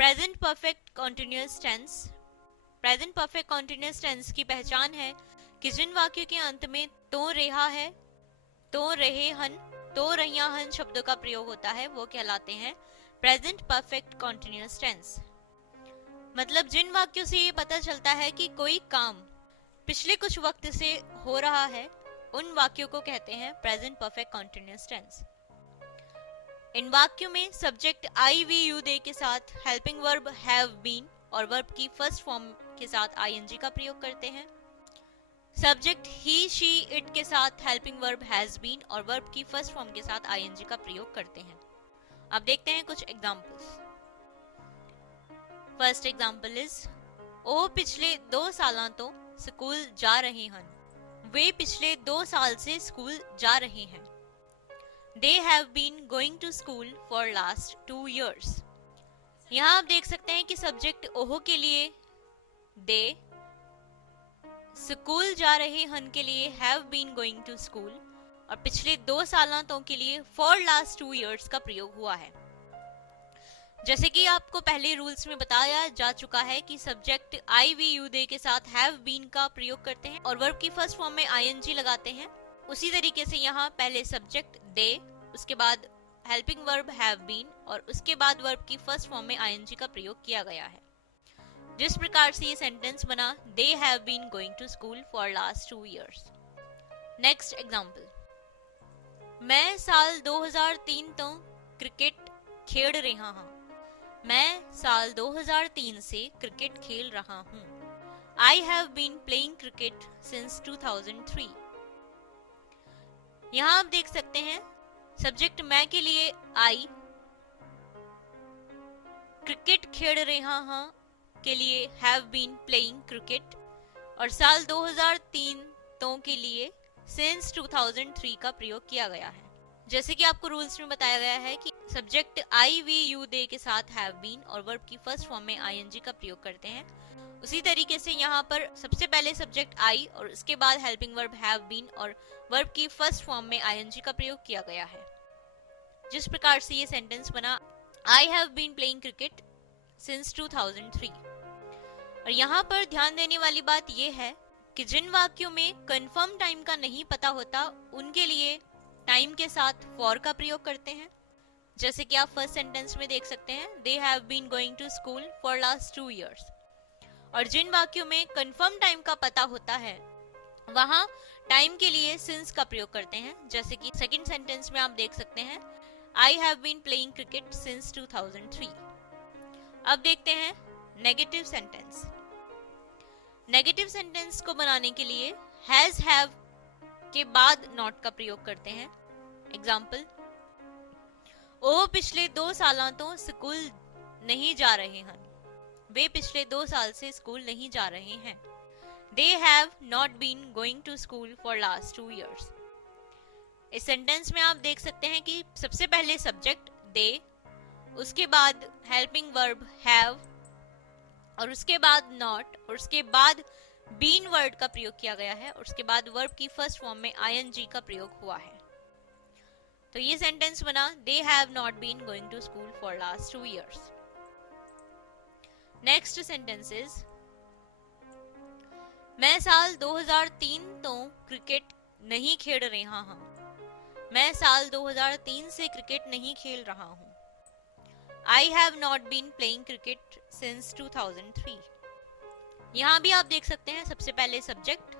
Present perfect continuous tense. Present perfect continuous tense की पहचान है कि जिन वाक्यों के अंत में तो रहा है, तो रहे हन, तो रहिया हन शब्दों का प्रयोग होता है वो कहलाते हैं प्रेजेंट परफेक्ट कॉन्टिन्यूअस टेंस। मतलब जिन वाक्यों से ये पता चलता है कि कोई काम पिछले कुछ वक्त से हो रहा है, उन वाक्यों को कहते हैं प्रेजेंट परफेक्ट कॉन्टिन्यूअस टेंस। इन वाक्यों में subject I we you they के साथ हेल्पिंग वर्ब हैव बीन और वर्ब की फर्स्ट फॉर्म के साथ आईएनजी का प्रयोग करते हैं। सब्जेक्ट ही शी इट के साथ हेल्पिंग वर्ब हैज बीन और वर्ब की फर्स्ट फॉर्म के साथ आईएनजी का प्रयोग करते हैं। अब देखते हैं कुछ एग्जांपल्स। फर्स्ट एग्जांपल इज ओ पिछले 2 साल तो स्कूल जा रहे हैं। वे पिछले 2 साल से स्कूल जा रहे हैं। They have been going to school for last 2 years. यहाँ आप देख सकते हैं कि सब्जेक्ट ओहो के लिए दे, स्कूल जा रहे हन के लिए have been going to school और पिछले 2 सालों के लिए for last 2 years का प्रयोग हुआ है। जैसे कि आपको पहले रूल्स में बताया जा चुका है कि subject I we you they के साथ have been का प्रयोग करते हैं और वर्ब की फर्स्ट फॉर्म में आईएनजी लगाते हैं। उसी तरीके से यहाँ पहले सब्जेक्ट दे, उसके बाद हेल्पिंग वर्ब हैव बीन और उसके बाद वर्ब की फर्स्ट फॉर्म में आईएनजी का प्रयोग किया गया है। जिस प्रकार से ये सेंटेंस बना, they have been going to school for last 2 years. Next example, मैं साल 2003 तो क्रिकेट खेल रहा हूँ। मैं साल 2003 से क्रिकेट खेल रहा हूँ। I have been playing cricket since 2003। यहाँ आप देख सकते हैं सब्जेक्ट मैं के लिए आई, क्रिकेट खेल रहा हूँ के लिए हैव बीन प्लेइंग क्रिकेट और साल 2003 तो के लिए सिंस 2003 का प्रयोग किया गया है। जैसे कि आपको रूल्स में बताया गया है कि subject I we you they के साथ हैव बीन और वर्ब की फर्स्ट फॉर्म में आईएनजी का प्रयोग करते हैं। उसी तरीके से यहाँ पर सबसे पहले सब्जेक्ट आई और उसके बाद हेल्पिंग वर्ब हैव बीन और वर्ब की फर्स्ट फॉर्म में आईएनजी का प्रयोग किया गया है। जिस प्रकार से ये सेंटेंस बना, I have been playing cricket since 2003। और यहाँ पर ध्यान देने वाली बात यह है कि जिन वाक्यों में कंफर्म टाइम का नहीं पता होता, उनके लिए टाइम के साथ फॉर का प्रयोग करते हैं। जैसे कि आप फर्स्ट सेंटेंस में देख सकते हैं, they have been going to school for last 2 years. और जिन वाक्यों में कंफर्म टाइम का पता होता है, वहां टाइम के लिए सिंस का प्रयोग करते हैं। जैसे कि सेकंड सेंटेंस में आप देख सकते हैं, I have been playing cricket since 2003। अब देखते हैं नेगेटिव सेंटेंस। नेगेटिव सेंटेंस को बनाने के लिए हैज हैव के बाद नॉट का प्रयोग करते हैं। एग्जाम्पल, ओ पिछले 2 साल तो स्कूल नहीं जा रहे हैं। वे पिछले 2 साल से स्कूल नहीं जा रहे हैं। They have not been going to school for last 2 years. इस सेंटेंस में आप देख सकते हैं कि सबसे पहले सब्जेक्ट दे, उसके बाद हेल्पिंग वर्ब हैव और उसके बाद नॉट और उसके बाद बीन वर्ड का प्रयोग किया गया है और उसके बाद वर्ब की फर्स्ट फॉर्म में आईएनजी का प्रयोग हुआ है। तो ये सेंटेंस बना, they have not been going to school for last 2 years. Next sentence is, मैं साल 2003 तो क्रिकेट नहीं खेल रहा हूँ। मैं साल 2003 से क्रिकेट नहीं खेल रहा हूँ। I have not been playing cricket since 2003. यहाँ भी आप देख सकते हैं सबसे पहले सब्जेक्ट,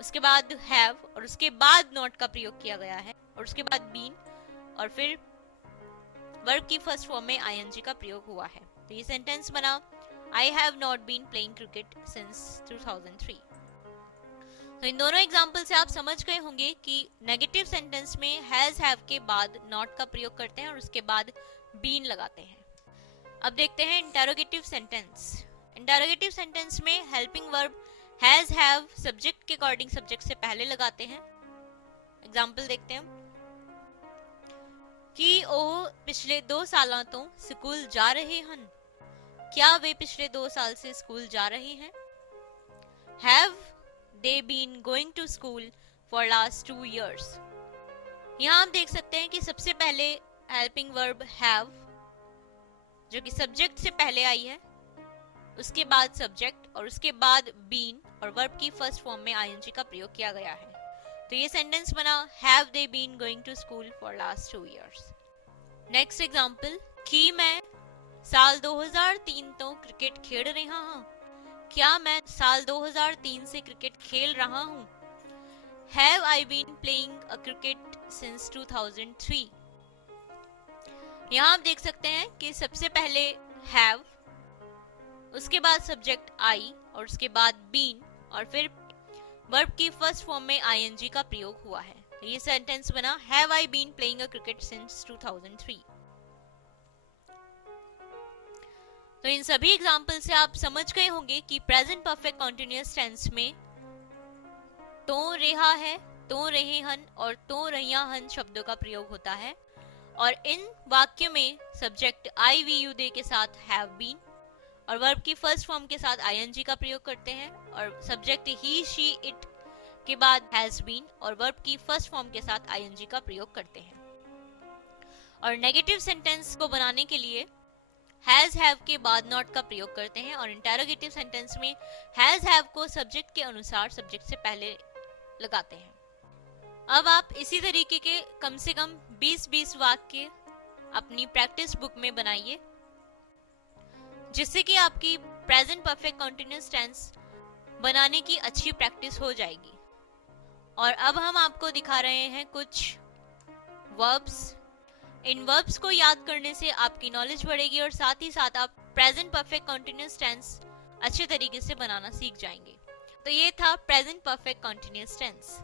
उसके बाद हैव और उसके बाद नॉट का प्रयोग किया गया है और उसके बाद बीन और फिर वर्ब की फर्स्ट फॉर्म में आईएनजी का प्रयोग हुआ है। तो ये सेंटेंस बना, I have not been playing cricket since 2003. तो इन दोनों एग्जाम्पल से आप समझ गए होंगे कि नेगेटिव सेंटेंस में हैज हैव के बाद नॉट का प्रयोग करते हैं और उसके बाद बीन लगाते हैं। अब देखते हैं इंटेरोगेटिव सेंटेंस। इंटेरोगेटिव सेंटेंस में helping verb has have subject के अकॉर्डिंग सब्जेक्ट से पहले लगाते हैं। एग्जाम्पल देखते हैं कि ओ पिछले 2 साल तो स्कूल जा रहे हैं। क्या वे पिछले 2 साल से स्कूल जा रहे हैं? Have they been going to school for last 2 years? यहाँ आप देख सकते हैं कि सबसे पहले हेल्पिंग वर्ब हैव जो कि सब्जेक्ट से पहले आई है, उसके बाद सब्जेक्ट और उसके बाद बीन और वर्ब की फर्स्ट फॉर्म में आईएनजी का प्रयोग किया गया है। तो ये सेंटेंस बना have they been going to school for last 2 years। Next example कि मैं साल 2003 तो क्रिकेट खेल रहा हूँ। क्या मैं साल 2003 से क्रिकेट खेल रहा हूँ। Have I been playing a cricket since 2003? यहाँ आप देख सकते हैं कि सबसे पहले have, उसके बाद सब्जेक्ट I और उसके बाद been और फिर वर्ब की फर्स्ट फॉर्म में ing का प्रयोग हुआ है। ये सेंटेंस बना Have I been playing a cricket since 2003? तो इन सभी एग्जाम्पल से आप समझ गए होंगे कि प्रेजेंट परफेक्ट कॉन्टिन्यूअस टेंस में तो रहा है, तो रहे हन और तो रहिया हन शब्दों का प्रयोग होता है और इन वाक्य में subject I we you they के साथ हैव बीन और वर्ब की फर्स्ट फॉर्म के साथ आईएनजी का प्रयोग करते हैं और सब्जेक्ट ही शी इट के बाद हैज बीन और वर्ब की फर्स्ट फॉर्म के साथ आईएनजी का प्रयोग करते हैं। और नेगेटिव सेंटेंस को बनाने के लिए हैज हैव के बाद नॉट का प्रयोग करते हैं और इंटेरोगेटिव सेंटेंस में हैज हैव को सब्जेक्ट के अनुसार सब्जेक्ट से पहले लगाते हैं। अब आप इसी तरीके के कम से कम 20-20 वाक्य अपनी प्रैक्टिस बुक में बनाइए, जिससे कि आपकी प्रेजेंट परफेक्ट कंटीन्यूअस टेंस बनाने की अच्छी प्रैक्टिस हो जाएगी। और अब हम आपको दिखा रहे हैं कुछ वर्ब्स। इन वर्ब्स को याद करने से आपकी नॉलेज बढ़ेगी और साथ ही साथ आप प्रेजेंट परफेक्ट कंटीन्यूअस टेंस अच्छे तरीके से बनाना सीख जाएंगे। तो ये था प्रेजेंट परफेक्ट कंटीन्यूअस टेंस।